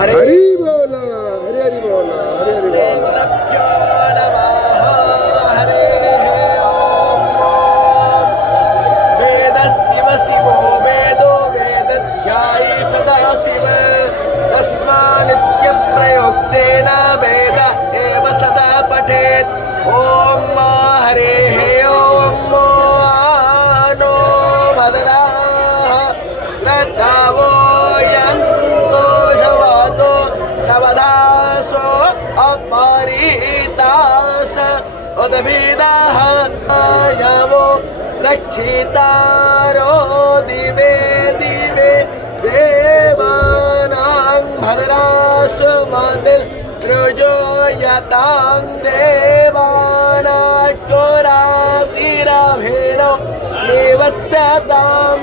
हरि बोला, हरि हरि बोला, हरि हरि बोला। शिवो वेदो वेदध्यायी सदा शिव तस्मान्नित्यं प्रयोक्तेन वेद एव सदा पठेत्। ॐ हरेः ॐ नो भद्राः रतावो यन्तो शवातो नवदासो अपरितास उद्भिदाः यवो रक्षितारो दिवे दिवे देवानां भद्रासुमतिर्दृजो यतां देवानाग्रातिरभेनो निवत्यतां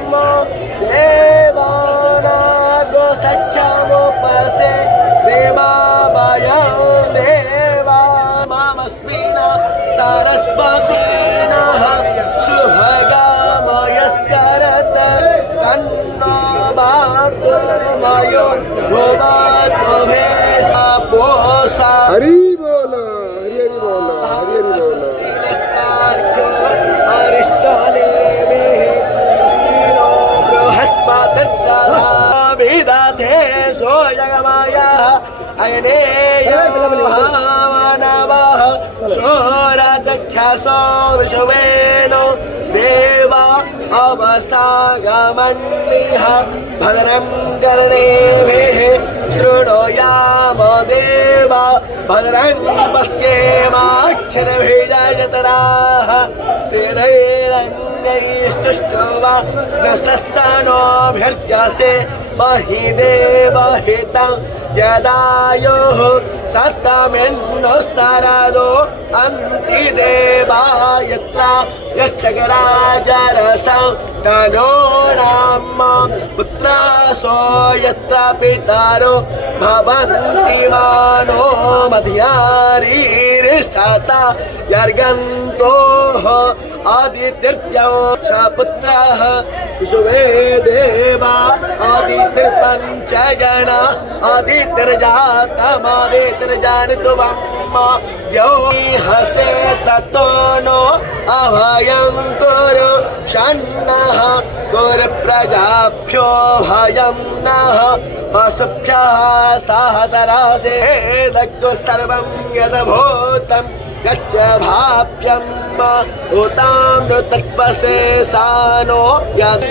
देवानागो सख्यामुपसे देवाभयं देवा मामस्मिन् सरस्वतीनः शुभगामयस्करत तन्नो मातर्मयो भुवतुभे सापोसा। हरि बोला, हरि हरि बोला, हरि हरि बोला। विदधे सो जगमाया अग्नेयो मानवः शोरचख्यासो विश्वेनो देवा अवसागमन्निह भद्रं कर्णेभिः शृणुयाम देवा भद्रं पश्येमाक्षरभिजयतराः स्थिरैरङ्गैस्तुष्ट्वा ग्रसस्तनोऽभ्यर्च्यसे महि देवहितं यदायुः सतमिन्नो सरदो अन्तिदेवा यत्र यश्चकराजरसं तनो नाम पुत्रासो यत्र पितरो भवन्ति मानो मध्यारीरिसता यर्गन्तोः आदित्यर्त्यो सपुत्रः विश्वे देवा आदित्यपञ्चजन आदित्यर्जातमादित्यर्जानितुवम् यो हसे ततो नो अभयं कुरु षण्णः कुरुप्रजाभ्यो भयं नः पशुभ्यः सहस्रासे दग्धो सर्वं यद्भूतं गच्छ भाप्यम् उतामृतत्वसे सानो यत्